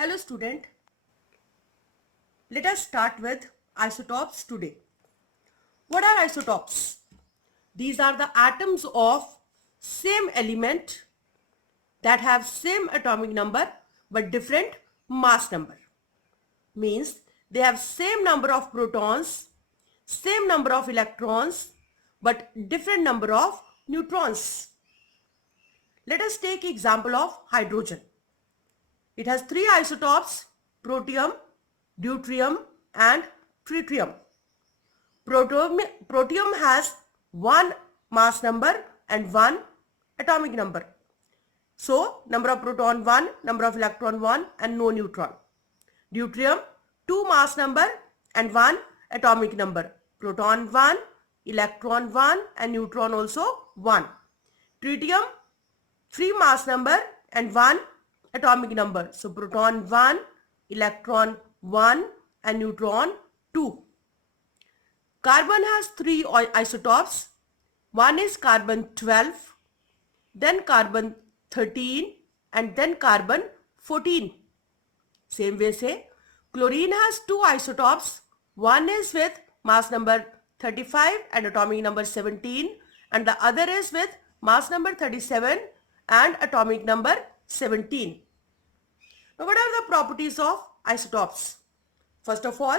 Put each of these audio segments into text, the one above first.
Hello student, let us start with isotopes today. What are isotopes? These are the atoms of same element that have same atomic number but different mass number. Means they have same number of protons, same number of electrons but different number of neutrons. Let us take example of hydrogen. It has three isotopes: protium, deuterium and tritium. Protium has one mass number and one atomic number. So, number of proton 1, number of electron 1 and no neutron. Deuterium, 2 mass number and 1 atomic number. Proton 1, electron 1 and neutron also 1. Tritium, 3 mass number and 1 atomic number. So, proton 1, electron 1 and neutron 2. Carbon has three isotopes. One is carbon 12, then carbon 13 and then carbon 14. Same way say, chlorine has two isotopes. One is with mass number 35 and atomic number 17 and the other is with mass number 37 and atomic number 17. Now what are the properties of isotopes? First of all,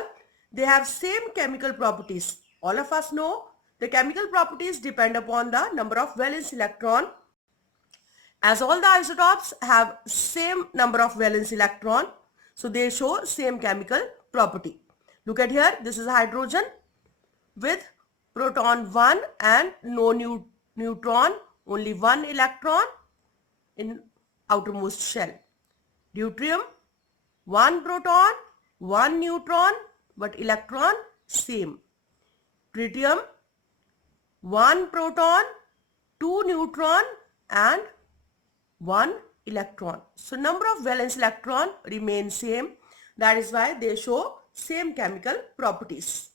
they have same chemical properties. All of us know the chemical properties depend upon the number of valence electron. As all the isotopes have same number of valence electron, so they show same chemical property. Look at here, this is hydrogen with proton 1 and no neutron, only one electron in outermost shell. Deuterium, 1 proton, 1 neutron, but electron same. Tritium, 1 proton, 2 neutron and 1 electron. So number of valence electron remain same. That is why they show same chemical properties.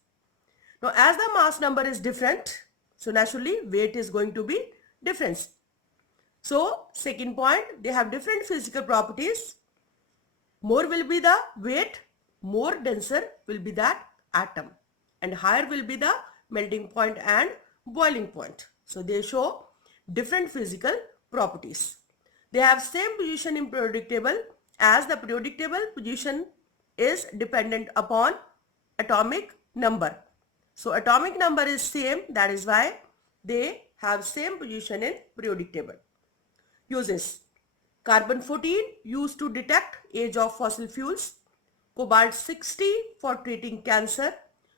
Now as the mass number is different, so naturally weight is going to be different. So second point, they have different physical properties. More will be the weight, more denser will be that atom and higher will be the melting point and boiling point. So they show different physical properties. They have same position in periodic table as the periodic table position is dependent upon atomic number. So atomic number is same, that is why they have same position in periodic table. Uses: carbon 14 used to detect age of fossil fuels, cobalt 60 for treating cancer,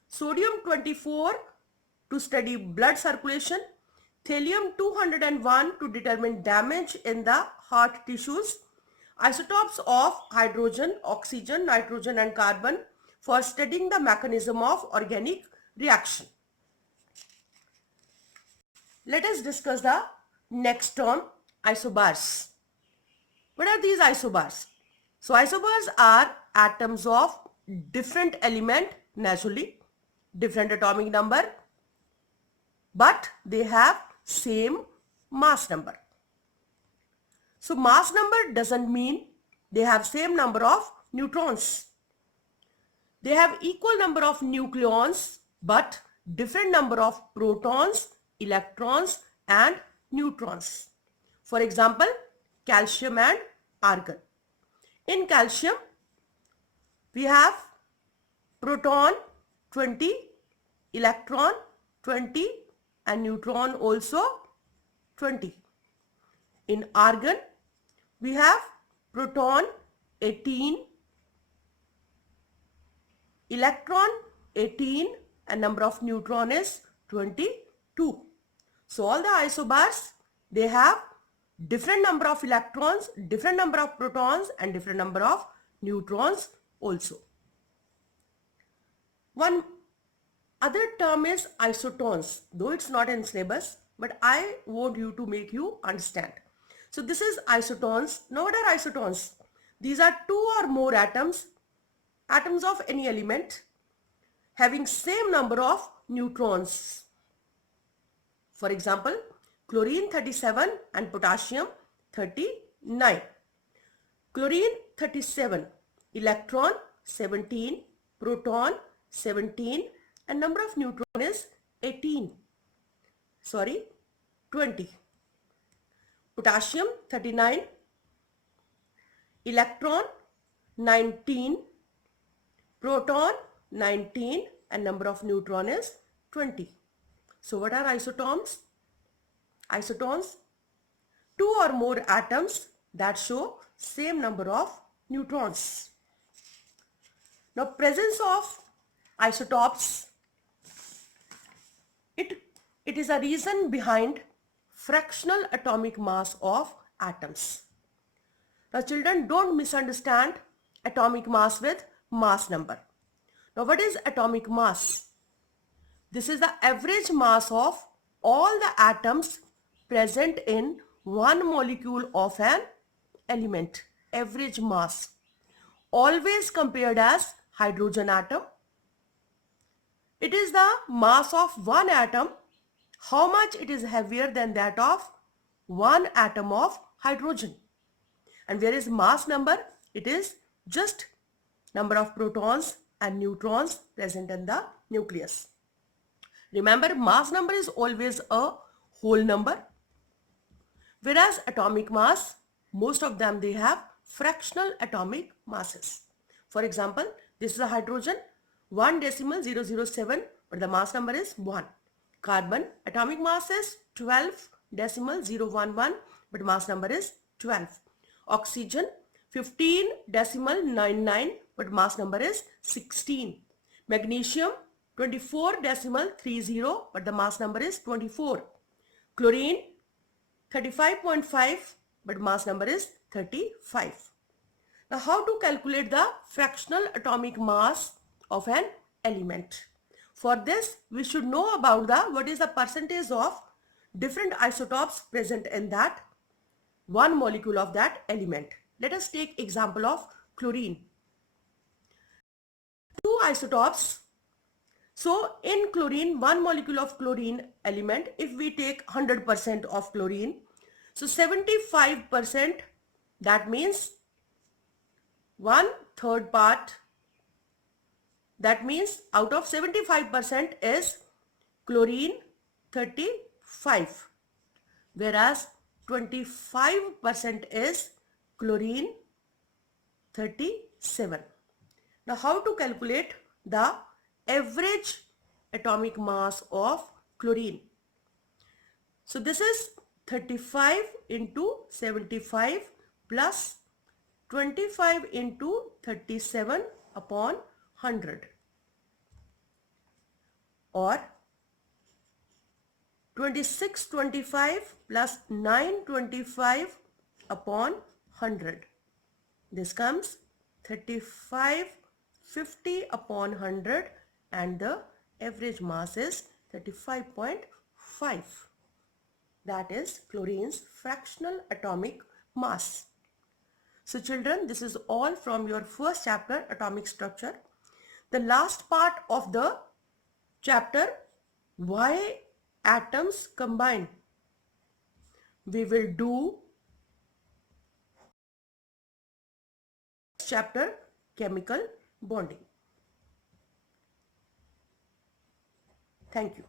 sodium 24 to study blood circulation, thallium 201 to determine damage in the heart tissues, isotopes of hydrogen, oxygen, nitrogen and carbon for studying the mechanism of organic reaction. Let us discuss the next term, isobars. What are these isobars? So isobars are atoms of different element, naturally, different atomic number, but they have same mass number. So mass number doesn't mean they have same number of neutrons. They have equal number of nucleons but different number of protons, electrons and neutrons. For example, calcium and argon. In calcium, we have proton 20, electron 20 and neutron also 20. In argon, we have proton 18, electron 18 and number of neutron is 22. So all the isobars, they have different number of electrons, different number of protons and different number of neutrons also. One other term is isotones, though it's not in syllabus, but I want you to make you understand. So this is isotones. Now what are isotones? These are two or more atoms of any element having same number of neutrons. For example, chlorine 37 and potassium 39. Chlorine 37 electron 17, proton 17, and number of neutron is 18. Sorry, 20. Potassium 39, electron 19, proton 19, and number of neutron is 20. So what are isotons? Isotons, two or more atoms that show same number of neutrons. Now, presence of isotopes, it is a reason behind fractional atomic mass of atoms. Now, children, don't misunderstand atomic mass with mass number. Now, what is atomic mass? This is the average mass of all the atoms present in one molecule of an element. Average mass. Always compared as hydrogen atom. It is the mass of one atom. How much it is heavier than that of one atom of hydrogen. And where is mass number? It is just number of protons and neutrons present in the nucleus. Remember, mass number is always a whole number. Whereas atomic mass, most of them they have fractional atomic masses. For example, this is a hydrogen 1.007, but the mass number is 1. Carbon atomic mass is 12.011, but mass number is 12. Oxygen 15.99, but mass number is 16. Magnesium 24.30, but the mass number is 24. Chlorine 35.5, but mass number is 35. Now, how to calculate the fractional atomic mass of an element? For this, we should know about what is the percentage of different isotopes present in that one molecule of that element. Let us take example of chlorine. Two isotopes. So in chlorine, one molecule of chlorine element, if we take 100% of chlorine, so 75%, that means 1/3 part, that means out of 75% is chlorine 35, whereas 25% is chlorine 37. Now, how to calculate the average atomic mass of chlorine? So this is 35 into 75 plus 25 into 37 upon 100, or 2625 plus 925 upon 100. This comes 3550 upon 100, and the average mass is 35.5. That is chlorine's fractional atomic mass. So children, this is all from your first chapter, atomic structure. The last part of the chapter, why atoms combine, we will do chapter chemical bonding. Thank you.